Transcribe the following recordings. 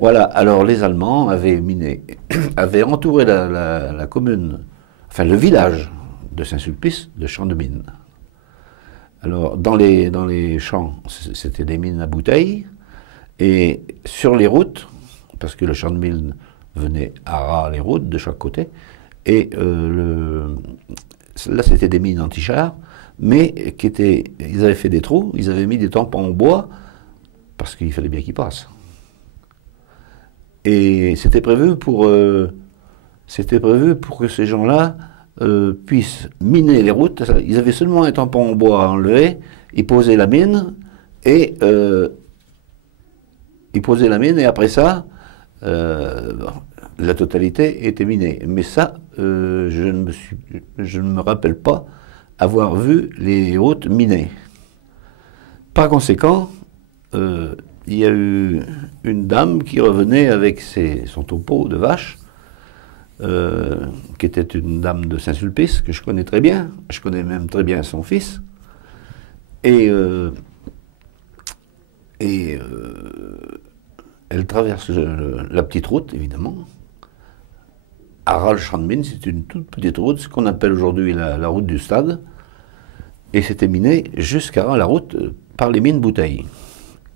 Voilà, alors les Allemands avaient miné, avaient entouré la commune, enfin le village de Saint-Sulpice de champs de mines. Alors dans les champs, c'était des mines à bouteilles, et sur les routes, parce que le champ de mines venait à ras les routes de chaque côté, et là c'était des mines anti-chars, mais ils avaient fait des trous, ils avaient mis des tampons en bois, parce qu'il fallait bien qu'ils passent. Et c'était prévu pour que ces gens-là puissent miner les routes. Ils avaient seulement un tampon en bois à enlever, ils posaient la mine, et après ça, la totalité était minée. Mais ça, je ne me rappelle pas avoir vu les routes minées. Par conséquent, il y a eu une dame qui revenait avec son troupeau de vaches, qui était une dame de Saint-Sulpice, que je connais très bien. Je connais même très bien son fils. Et elle traverse la petite route, évidemment. Arras-le-Champ-de-Mines, c'est une toute petite route, ce qu'on appelle aujourd'hui la route du stade. Et c'était miné jusqu'à la route par les mines bouteilles.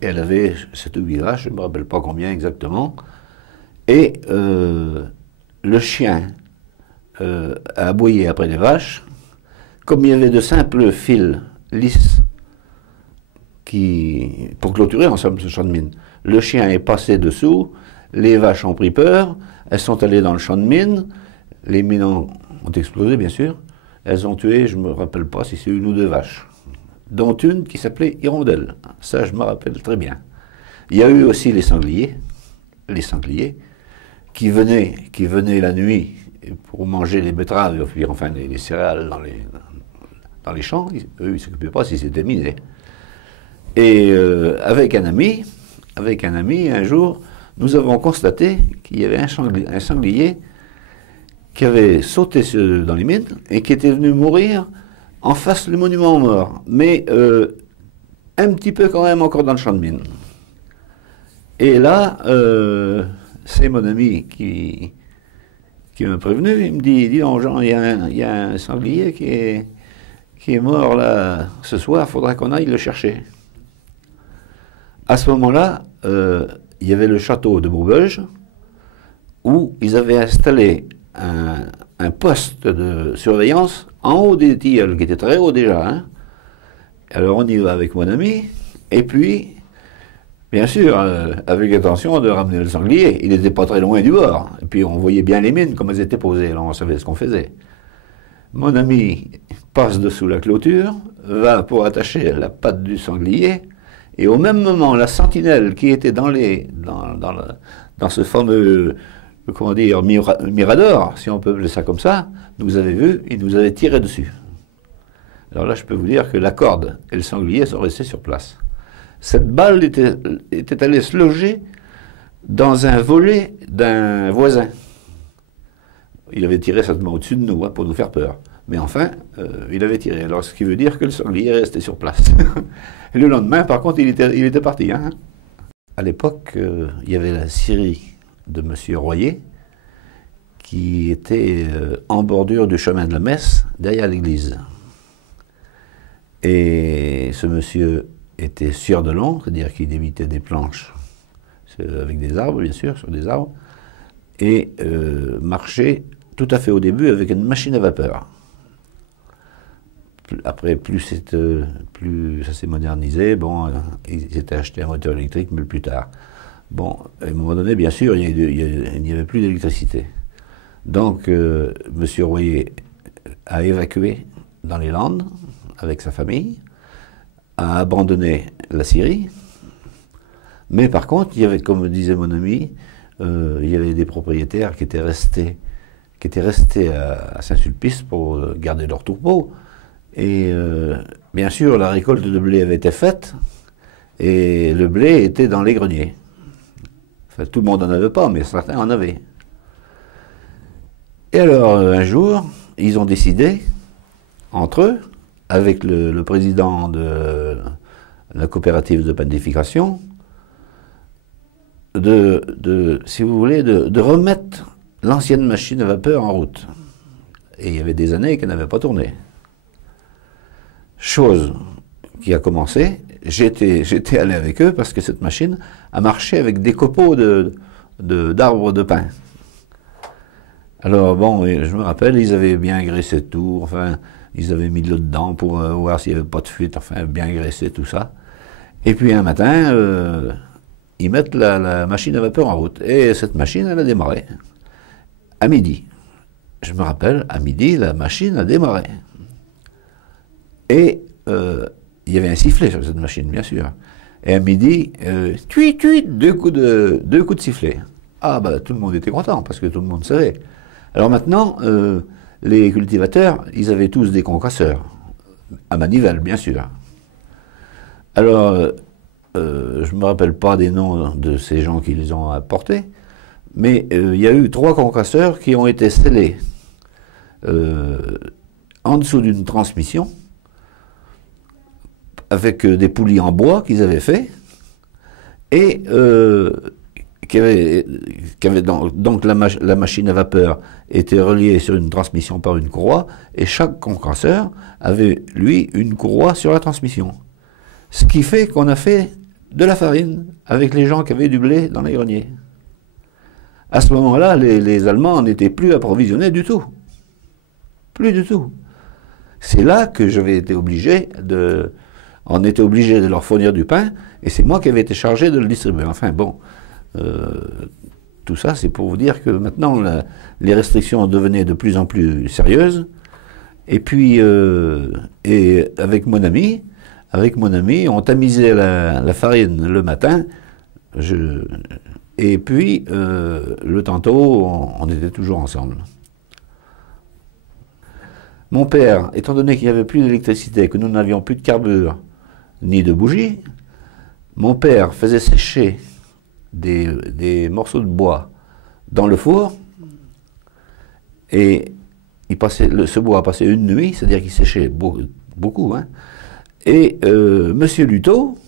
Et elle avait 7 ou 8 vaches, je ne me rappelle pas combien exactement. Et le chien a aboyé après les vaches. Comme il y avait de simples fils lisses pour clôturer en somme ce champ de mine, le chien est passé dessous, les vaches ont pris peur, elles sont allées dans le champ de mine, les mines ont explosé bien sûr, elles ont tué, je ne me rappelle pas si c'est 1 ou 2 vaches, dont une qui s'appelait Hirondelle. Ça, je me rappelle très bien. Il y a eu aussi les sangliers qui venaient la nuit pour manger les betteraves, enfin les céréales dans les champs. Eux, ils ne s'occupaient pas si c'était miné. Et avec un ami, un jour, nous avons constaté qu'il y avait un sanglier qui avait sauté dans les mines et qui était venu mourir en face du monument aux morts, mais un petit peu quand même encore dans le champ de mine. Et là, c'est mon ami qui m'a prévenu, il me dit, dis donc Jean, il y a un sanglier qui est mort là ce soir, il faudra qu'on aille le chercher. À ce moment-là, il y avait le château de Maubeuge, où ils avaient installé un poste de surveillance en haut des tilleuls, qui était très haut déjà. Hein. Alors on y va avec mon ami, et puis, bien sûr, avec l'intention de ramener le sanglier. Il n'était pas très loin du bord. Et puis on voyait bien les mines, comme elles étaient posées, alors on savait ce qu'on faisait. Mon ami passe dessous la clôture, va pour attacher la patte du sanglier, et au même moment, la sentinelle qui était dans ce fameux, comment dire, mirador, si on peut appeler ça comme ça, nous avait vus, il nous avait tiré dessus. Alors là, je peux vous dire que la corde et le sanglier sont restés sur place. Cette balle était allée se loger dans un volet d'un voisin. Il avait tiré certainement au-dessus de nous, hein, pour nous faire peur. Mais enfin, il avait tiré. Alors, ce qui veut dire que le sanglier est resté sur place. Et le lendemain, par contre, il était parti. Hein. À l'époque, il y avait la scierie de M. Royer, qui était en bordure du chemin de la Messe, derrière l'église. Et ce monsieur était sieur de long, c'est-à-dire qu'il débitait des planches avec des arbres, bien sûr, sur des arbres, et marchait tout à fait au début avec une machine à vapeur. Après, plus ça s'est modernisé, bon, ils étaient achetés un moteur électrique, mais plus tard. Bon, à un moment donné, bien sûr, il n'y avait plus d'électricité. Donc, M. Royer a évacué dans les Landes avec sa famille, a abandonné la Syrie, mais par contre, il y avait, comme disait mon ami, il y avait des propriétaires qui étaient restés à Saint-Sulpice pour garder leur troupeau. Et bien sûr, la récolte de blé avait été faite, et le blé était dans les greniers. Enfin, tout le monde n'en avait pas, mais certains en avaient. Et alors, un jour, ils ont décidé, entre eux, avec le président de la coopérative de panification, si vous voulez, de remettre l'ancienne machine à vapeur en route. Et il y avait des années qu'elle n'avait pas tourné. Chose qui a commencé, j'étais allé avec eux parce que cette machine a marché avec des copeaux d'arbres de pin. Alors bon, je me rappelle, ils avaient bien graissé tout, enfin, ils avaient mis de l'eau dedans pour voir s'il n'y avait pas de fuite, enfin, bien graissé tout ça. Et puis un matin, ils mettent la machine à vapeur en route. Et cette machine, elle a démarré. À midi. Je me rappelle, à midi, la machine a démarré. Et il y avait un sifflet sur cette machine, bien sûr. Et à midi, tuit, tuit, deux coups de sifflet. Ah, bah, tout le monde était content, parce que tout le monde savait. Alors maintenant, les cultivateurs, ils avaient tous des concasseurs, à manivelle, bien sûr. Alors, je ne me rappelle pas des noms de ces gens qui les ont apportés, mais il y a eu 3 concasseurs qui ont été scellés en dessous d'une transmission, avec des poulies en bois qu'ils avaient fait, et donc la machine à vapeur était reliée sur une transmission par une courroie, et chaque concasseur avait, lui, une courroie sur la transmission. Ce qui fait qu'on a fait de la farine avec les gens qui avaient du blé dans les greniers. À ce moment-là, les Allemands n'étaient plus approvisionnés du tout. Plus du tout. C'est là que j'avais été obligé on était obligé de leur fournir du pain, et c'est moi qui avais été chargé de le distribuer. Enfin bon, tout ça c'est pour vous dire que maintenant les restrictions devenaient de plus en plus sérieuses, et puis avec mon ami, on tamisait la farine le matin, et puis le tantôt, on était toujours ensemble. Mon père, étant donné qu'il n'y avait plus d'électricité, que nous n'avions plus de carburant, ni de bougies, mon père faisait sécher des morceaux de bois dans le four, et ce bois passait une nuit, c'est-à-dire qu'il séchait beaucoup, hein. Et Monsieur Luteau,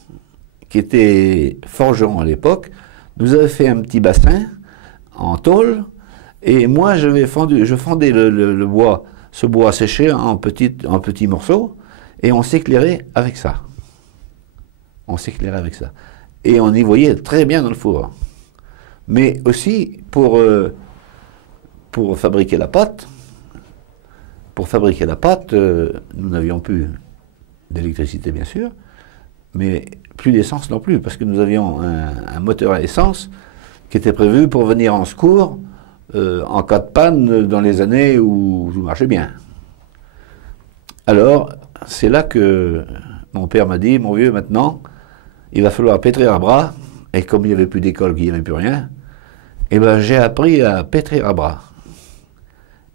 qui était forgeron à l'époque, nous avait fait un petit bassin en tôle, et moi je fendais le bois, ce bois séché en petits morceaux, et on s'éclairait avec ça. Et on y voyait très bien dans le four. Mais aussi pour fabriquer la pâte, nous n'avions plus d'électricité bien sûr, mais plus d'essence non plus, parce que nous avions un moteur à essence qui était prévu pour venir en secours en cas de panne dans les années où tout marchait bien. Alors, c'est là que mon père m'a dit, mon vieux, maintenant, il va falloir pétrir à bras, et comme il n'y avait plus d'école, qu'il n'y avait plus rien, eh ben j'ai appris à pétrir à bras.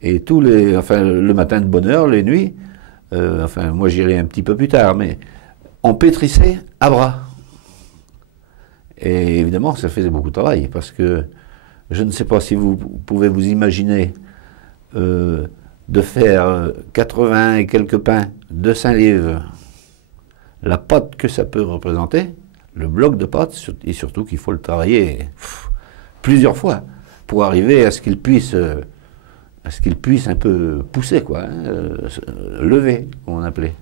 Et le matin de bonne heure, les nuits, moi j'irai un petit peu plus tard, mais on pétrissait à bras. Et évidemment, ça faisait beaucoup de travail, parce que je ne sais pas si vous pouvez vous imaginer de faire 80 et quelques pains de 5 livres, la pâte que ça peut représenter, le bloc de pâte, et surtout qu'il faut le travailler plusieurs fois pour arriver à ce qu'il puisse un peu pousser, quoi, hein, lever, comme on appelait.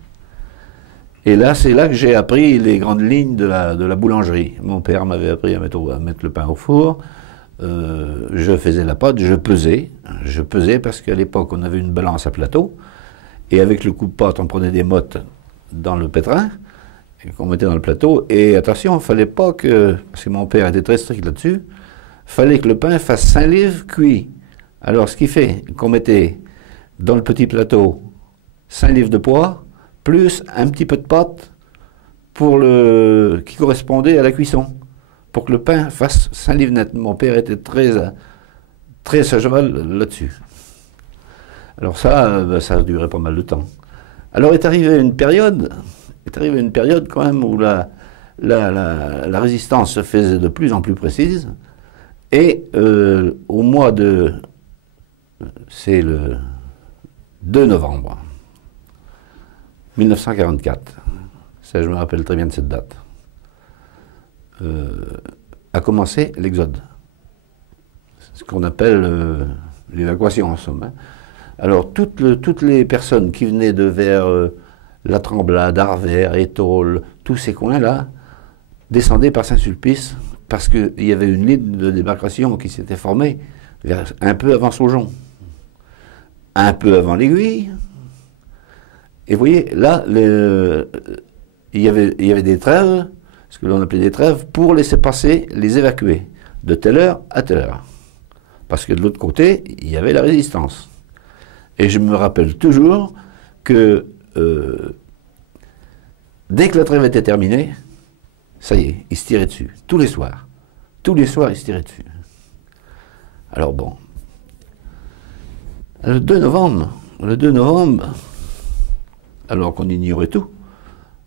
Et là, c'est là que j'ai appris les grandes lignes de la boulangerie. Mon père m'avait appris à mettre le pain au four. Je faisais la pâte, je pesais parce qu'à l'époque, on avait une balance à plateau. Et avec le coup de pâte, on prenait des mottes dans le pétrin qu'on mettait dans le plateau. Et attention, il ne fallait pas parce que mon père était très strict là-dessus, fallait que le pain fasse 5 livres cuit. Alors, ce qui fait qu'on mettait dans le petit plateau 5 livres de poids, plus un petit peu de pâte qui correspondait à la cuisson, pour que le pain fasse 5 livres net. Mon père était très sagement là-dessus. Alors ça a duré pas mal de temps. Alors est arrivée une période quand même où la résistance se faisait de plus en plus précise, et au mois c'est le 2 novembre 1944, ça je me rappelle très bien de cette date, a commencé l'exode. Ce qu'on appelle l'évacuation, en somme. Hein. Alors, toutes les personnes qui venaient de vers La Tremblade, Arvers, Étaules, tous ces coins-là, descendaient par Saint-Sulpice parce qu'il y avait une ligne de débarcation qui s'était formée un peu avant Saujon, un peu avant l'Aiguille. Et vous voyez, là, il y avait des trêves, ce que l'on appelait des trêves, pour laisser passer les évacués, de telle heure à telle heure. Parce que de l'autre côté, il y avait la résistance. Et je me rappelle toujours que dès que la trêve était terminée, ça y est, ils se tiraient dessus, tous les soirs. Tous les soirs, ils se tiraient dessus. Alors bon. Le 2 novembre, alors qu'on ignorait tout,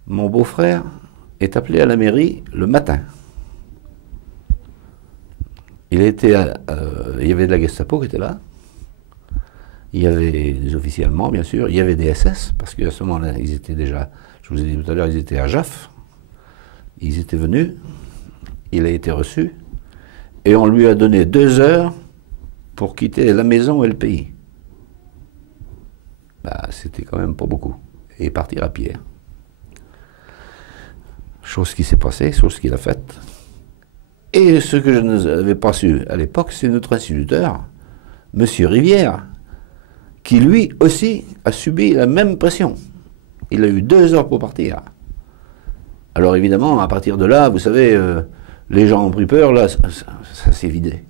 mon beau-frère est appelé à la mairie le matin. Il y avait de la Gestapo qui était là. Il y avait des officiers allemands, bien sûr. Il y avait des SS, parce qu'à ce moment-là, ils étaient déjà, je vous ai dit tout à l'heure, ils étaient à Jaff. Ils étaient venus. Il a été reçu. Et on lui a donné 2 heures pour quitter la maison et le pays. Bah, c'était quand même pas beaucoup. Et partir à pied. Chose qui s'est passée, chose qu'il a faite. Et ce que je n'avais pas su à l'époque, c'est notre instituteur, M. Rivière, qui lui aussi a subi la même pression. Il a eu 2 heures pour partir. Alors évidemment, à partir de là, vous savez, les gens ont pris peur, là, ça s'est vidé.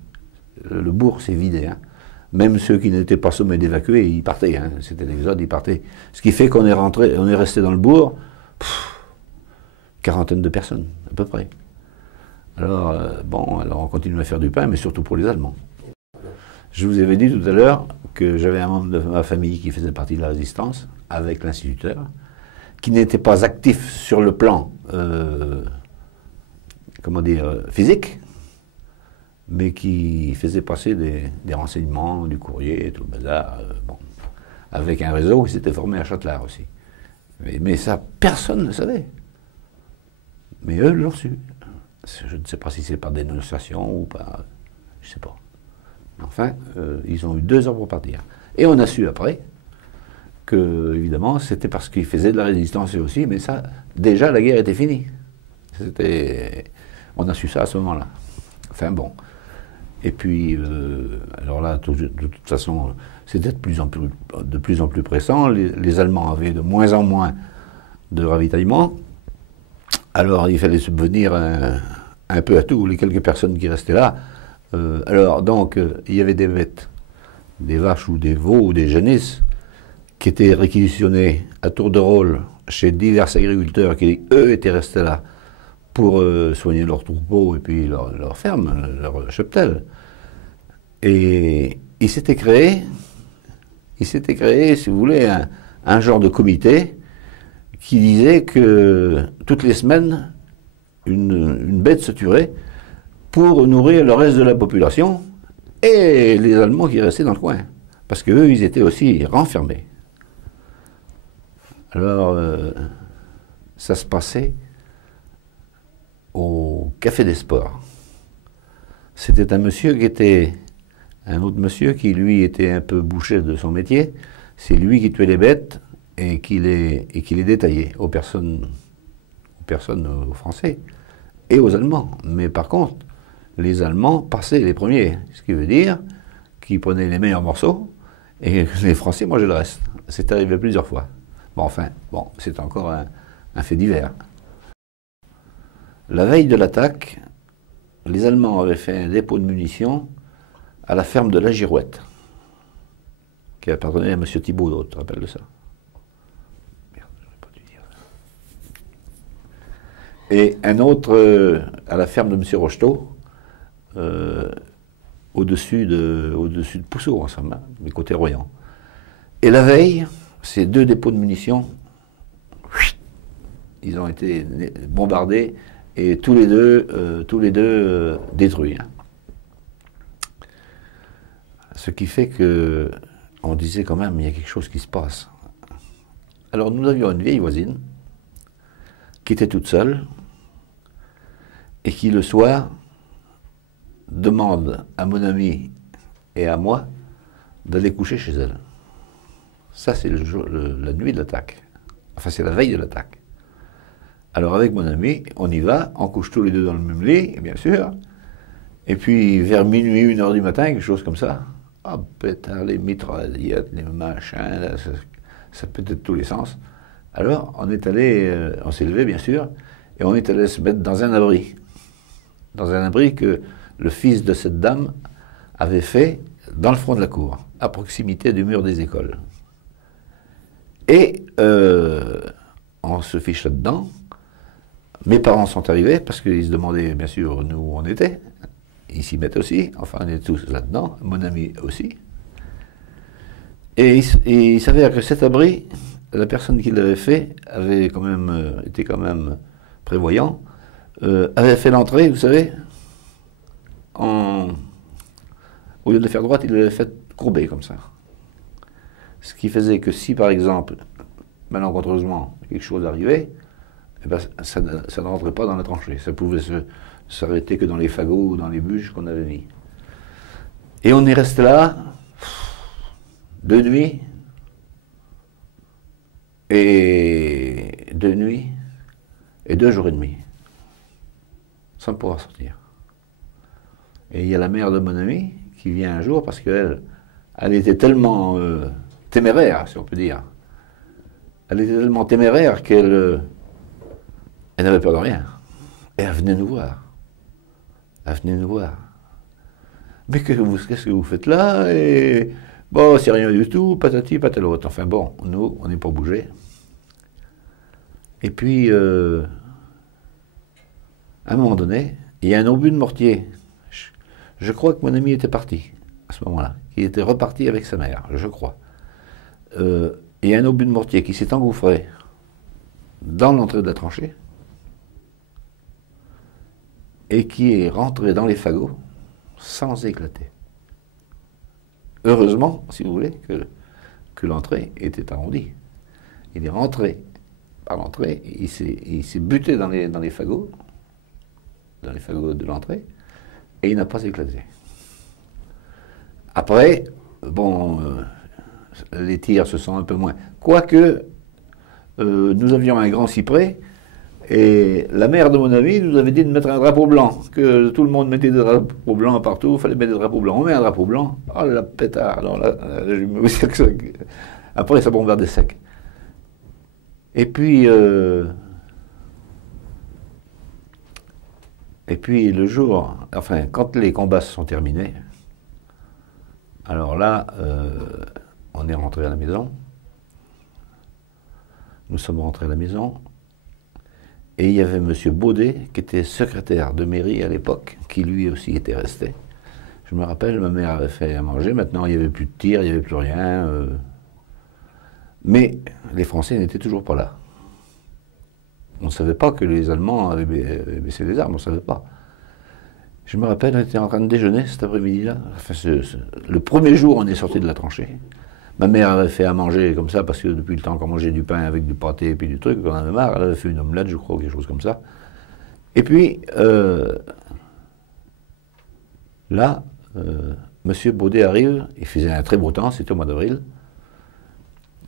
Le bourg s'est vidé. Hein. Même ceux qui n'étaient pas sommés d'évacuer, ils partaient. Hein. C'était l'exode, ils partaient. Ce qui fait qu'on est rentré, on est resté dans le bourg, quarantaine de personnes, à peu près. Alors, alors on continue à faire du pain, mais surtout pour les Allemands. Je vous avais dit tout à l'heure que j'avais un membre de ma famille qui faisait partie de la résistance, avec l'instituteur, qui n'était pas actif sur le plan, physique, mais qui faisait passer des renseignements, du courrier, et tout le bazar, avec un réseau qui s'était formé à Châtelard aussi. Mais ça, personne ne savait. Mais eux l'ont su. Je ne sais pas si c'est par dénonciation ou par... Je ne sais pas. Enfin, ils ont eu 2 heures pour partir. Et on a su après que, évidemment, c'était parce qu'ils faisaient de la résistance eux aussi, mais ça, déjà, la guerre était finie. On a su ça à ce moment-là. Enfin bon. Et puis, alors là, de toute façon, c'était de plus en plus pressant. Les Allemands avaient de moins en moins de ravitaillement. Alors, il fallait subvenir un peu à tout, les quelques personnes qui restaient là. Alors, donc, il y avait des bêtes, des vaches ou des veaux ou des génisses, qui étaient réquisitionnés à tour de rôle chez divers agriculteurs qui, eux, étaient restés là pour soigner leurs troupeaux et puis leur ferme, leur cheptel. Et il s'était créé, si vous voulez, un genre de comité qui disait que toutes les semaines, une bête se tuerait pour nourrir le reste de la population et les Allemands qui restaient dans le coin. Parce qu'eux, ils étaient aussi renfermés. Alors, ça se passait au Café des Sports. C'était un autre monsieur qui, lui, était un peu bouché de son métier. C'est lui qui tuait les bêtes et qui les détaillait aux personnes, aux Français et aux Allemands. Mais par contre, les Allemands passaient les premiers, ce qui veut dire qu'ils prenaient les meilleurs morceaux et les Français mangeaient le reste. C'est arrivé plusieurs fois. Bon, enfin, c'est encore un fait divers. La veille de l'attaque, les Allemands avaient fait un dépôt de munitions à la ferme de la Girouette, qui appartenait à M. Thibault, tu te rappelles de ça? Merde, j'aurais pas dû dire ça. Et un autre à la ferme de M. Rocheteau, au-dessus de Pousseau, ensemble, mais côté Royan. Et la veille, ces 2 dépôts de munitions, ils ont été bombardés et tous les deux détruits. Ce qui fait que on disait quand même, il y a quelque chose qui se passe. Alors nous avions une vieille voisine qui était toute seule et qui le soir demande à mon ami et à moi d'aller coucher chez elle. Ça, c'est la nuit de l'attaque. Enfin, c'est la veille de l'attaque. Alors, avec mon ami, on y va, on couche tous les deux dans le même lit, bien sûr. Et puis, vers minuit, 1h du matin, quelque chose comme ça, ah, pétard, les mitraillettes, les machins, là, ça pétait de tous les sens. Alors, on est allé, on s'est levé, bien sûr, et on est allé se mettre dans un abri. Dans un abri que le fils de cette dame avait fait dans le front de la cour, à proximité du mur des écoles. Et on se fiche là-dedans. Mes parents sont arrivés parce qu'ils se demandaient, bien sûr, nous où on était. Ils s'y mettent aussi. Enfin, on est tous là-dedans. Mon ami aussi. Et il s'avère que cet abri, la personne qui l'avait fait avait quand même était quand même prévoyant, avait fait l'entrée, vous savez, au lieu de le faire droite, il l'avait fait courber comme ça. Ce qui faisait que si, par exemple, malencontreusement, quelque chose arrivait, eh ben, ça ne rentrait pas dans la tranchée. Ça pouvait s'arrêter que dans les fagots ou dans les bûches qu'on avait mis. Et on est resté là 2 nuits. Et 2 nuits. Et 2 jours et demi. Sans pouvoir sortir. Et il y a la mère de mon ami qui vient un jour parce qu'elle était tellement téméraire, si on peut dire. Elle était tellement téméraire qu'elle n'avait peur de rien. Et elle venait nous voir. Elle venait nous voir. Mais qu'est-ce que vous faites là? Et bon, c'est rien du tout, patati, patalote. Enfin bon, nous, on n'est pas bougé. Et puis, à un moment donné, il y a un obus de mortier. Je crois que mon ami était parti, à ce moment-là. Il était reparti avec sa mère, je crois. Il y a un obus de mortier qui s'est engouffré dans l'entrée de la tranchée et qui est rentré dans les fagots sans éclater. Heureusement, si vous voulez, que l'entrée était arrondie. Il est rentré par l'entrée, il s'est buté dans les fagots de l'entrée, et il n'a pas éclaté. Après, bon, les tirs se sont un peu moins. Quoique, nous avions un grand cyprès, et la mère de mon ami nous avait dit de mettre un drapeau blanc, que tout le monde mettait des drapeaux blancs partout, il fallait mettre des drapeaux blancs. On met un drapeau blanc, oh la pétard, alors là, je me dis que ça, après ça bombardait sec. Et puis le jour, enfin, quand les combats se sont terminés, alors là, on est rentré à la maison. Nous sommes rentrés à la maison. Et il y avait M. Baudet, qui était secrétaire de mairie à l'époque, qui lui aussi était resté. Je me rappelle, ma mère avait fait à manger. Maintenant, il n'y avait plus de tir, il n'y avait plus rien. Mais les Français n'étaient toujours pas là. On ne savait pas que les Allemands avaient baissé les armes, on ne savait pas. Je me rappelle, on était en train de déjeuner cet après-midi-là. Enfin, le premier jour, on est sorti de la tranchée. Ma mère avait fait à manger comme ça, parce que depuis le temps qu'on mangeait du pain avec du pâté et puis du truc, on en avait marre. Elle avait fait une omelette, je crois, quelque chose comme ça. Et puis, là, M. Baudet arrive, il faisait un très beau temps, c'était au mois d'avril.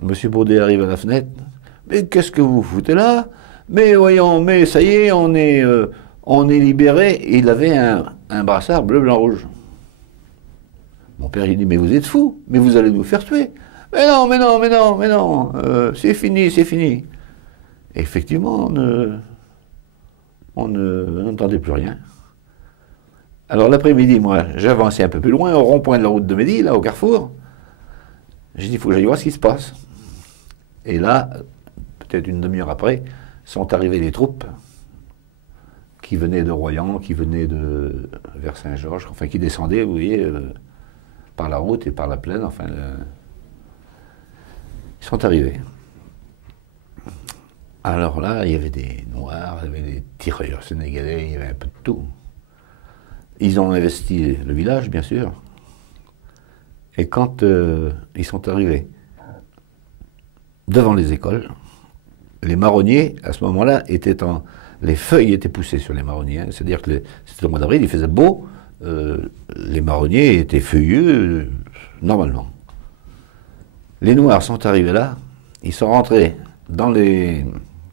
M. Baudet arrive à la fenêtre. Mais qu'est-ce que vous foutez là? Mais voyons, mais ça y est, on est libéré. Et il avait un brassard bleu, blanc, rouge. Mon père, il dit, mais vous êtes fous, mais vous allez nous faire tuer. Mais non, mais non, mais non, mais non, c'est fini, c'est fini. Et effectivement, on n'entendait plus rien. Alors l'après-midi, moi, j'avançais un peu plus loin, au rond-point de la route de Mehdi, là, au carrefour. J'ai dit, il faut que j'aille voir ce qui se passe. Et là, peut-être une demi-heure après, sont arrivées les troupes qui venaient de Royan, qui venaient de vers Saint-Georges, enfin qui descendaient, vous voyez, par la route et par la plaine, enfin, ils sont arrivés. Alors là, il y avait des Noirs, il y avait des tirailleurs sénégalais, il y avait un peu de tout. Ils ont investi le village, bien sûr. Et quand ils sont arrivés devant les écoles, les marronniers, à ce moment-là, les feuilles étaient poussées sur les marronniers. C'est-à-dire que c'était le mois d'avril, il faisait beau, les marronniers étaient feuillus normalement. Les Noirs sont arrivés là, ils sont rentrés dans les,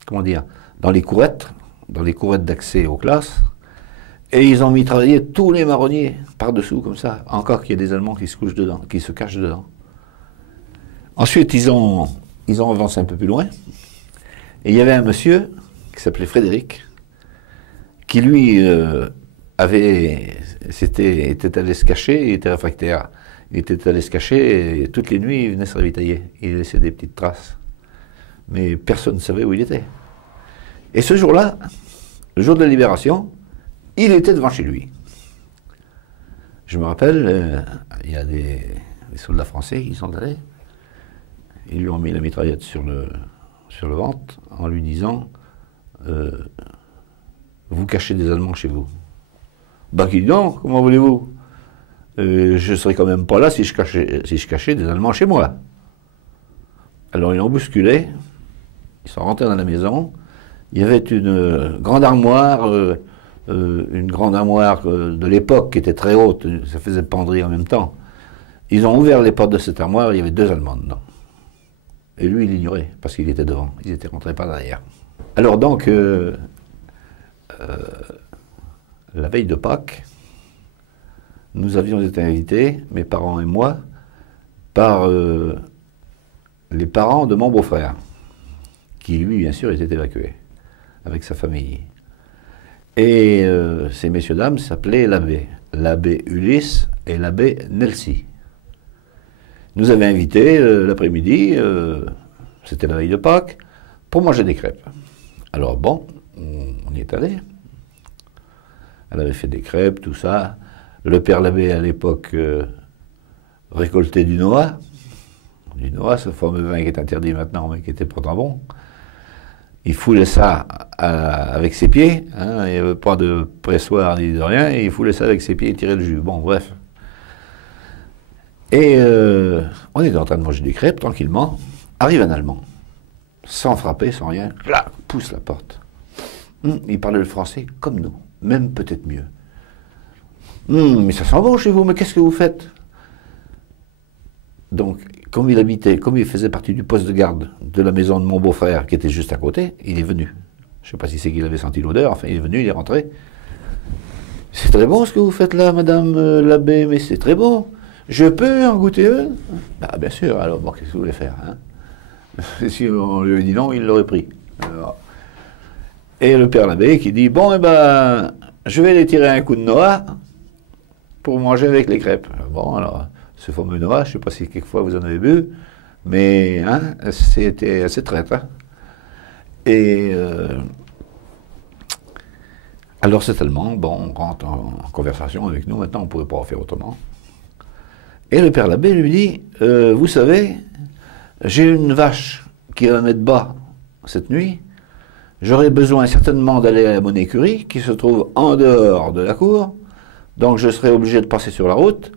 comment dire, dans les courettes d'accès aux classes, et ils ont mitraillé tous les marronniers par-dessous comme ça, encore qu'il y a des Allemands qui se couchent dedans, qui se cachent dedans. Ensuite, ils ont avancé un peu plus loin, et il y avait un monsieur qui s'appelait Frédéric, qui lui était allé se cacher, il était réfractaire. Il était allé se cacher et toutes les nuits, il venait se ravitailler. Il laissait des petites traces. Mais personne ne savait où il était. Et ce jour-là, le jour de la libération, il était devant chez lui. Je me rappelle, il y a des soldats français qui sont allés. Ils lui ont mis la mitraillette sur le ventre en lui disant vous cachez des Allemands chez vous. Bah qui dit non, comment voulez-vous? Je ne serais quand même pas là si je cachais des Allemands chez moi. Alors ils l'ont bousculé, ils sont rentrés dans la maison, il y avait une grande armoire de l'époque qui était très haute, ça faisait penderie en même temps. Ils ont ouvert les portes de cette armoire, il y avait 2 Allemands dedans. Et lui, il l'ignorait, parce qu'il était devant, ils étaient rentrés par derrière. Alors donc, la veille de Pâques, nous avions été invités, mes parents et moi, par les parents de mon beau-frère, qui lui, bien sûr, était évacué, avec sa famille. Et ces messieurs-dames s'appelaient l'abbé Ulysse et l'abbé Nelsi. Nous avaient invités l'après-midi, c'était la veille de Pâques, pour manger des crêpes. Alors bon, on y est allé. Elle avait fait des crêpes, tout ça. Le père l'abbé, à l'époque, récoltait du Noah. Du Noah, ce fameux vin qui est interdit maintenant, mais qui était pourtant bon. Il foulait ça avec ses pieds, hein, il n'y avait pas de pressoir ni de rien, et il foulait ça avec ses pieds et tirait le jus. Bon, bref. Et on était en train de manger des crêpes, tranquillement. Arrive un Allemand, sans frapper, sans rien, là, pousse la porte. Il parlait le français comme nous, même peut-être mieux. Mais ça sent bon chez vous, mais qu'est-ce que vous faites? Donc, comme il faisait partie du poste de garde de la maison de mon beau-frère, qui était juste à côté, il est venu. Je ne sais pas si c'est qu'il avait senti l'odeur, enfin il est venu, il est rentré. C'est très bon ce que vous faites là, madame l'abbé, mais c'est très bon. Je peux en goûter un? Bah, bien sûr, alors bon, qu'est-ce que vous voulez faire, hein? Si on lui avait dit non, il l'aurait pris. Alors, et le père l'abbé qui dit, bon, eh ben, je vais les tirer un coup de Noah pour manger avec les crêpes. Bon, alors, ce fameux Noah, je ne sais pas si quelquefois vous en avez bu, mais hein, c'était assez traître. Hein. Et alors cet Allemand, bon, on rentre en conversation avec nous, maintenant on ne pouvait pas en faire autrement. Et le père l'abbé lui dit, vous savez, j'ai une vache qui va mettre bas cette nuit, j'aurai besoin certainement d'aller à mon écurie, qui se trouve en dehors de la cour, donc je serai obligé de passer sur la route.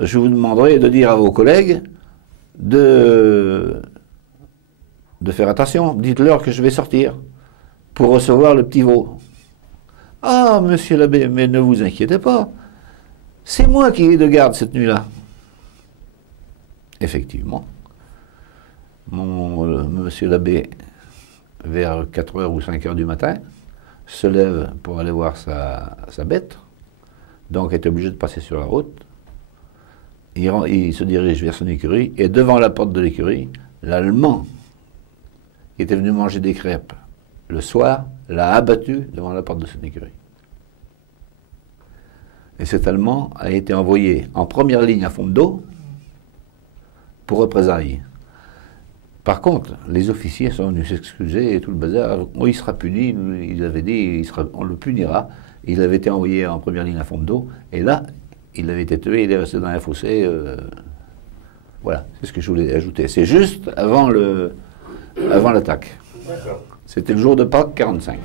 Je vous demanderai de dire à vos collègues de faire attention. Dites-leur que je vais sortir pour recevoir le petit veau. Ah, monsieur l'abbé, mais ne vous inquiétez pas. C'est moi qui ai de garde cette nuit-là. Effectivement. Monsieur l'abbé, vers 4h ou 5h du matin, se lève pour aller voir sa bête. Donc, il est obligé de passer sur la route. Il se dirige vers son écurie, et devant la porte de l'écurie, l'Allemand, qui était venu manger des crêpes le soir, l'a abattu devant la porte de son écurie. Et cet Allemand a été envoyé en première ligne à Fondo pour représailles. Par contre, les officiers sont venus s'excuser et tout le bazar. Oh, il sera puni, il avait dit, on le punira. Il avait été envoyé en première ligne à Fondo, et là, il avait été tué, il est resté dans un fossé. Voilà, c'est ce que je voulais ajouter. C'est juste avant l'attaque. C'était le jour de Pâques 45.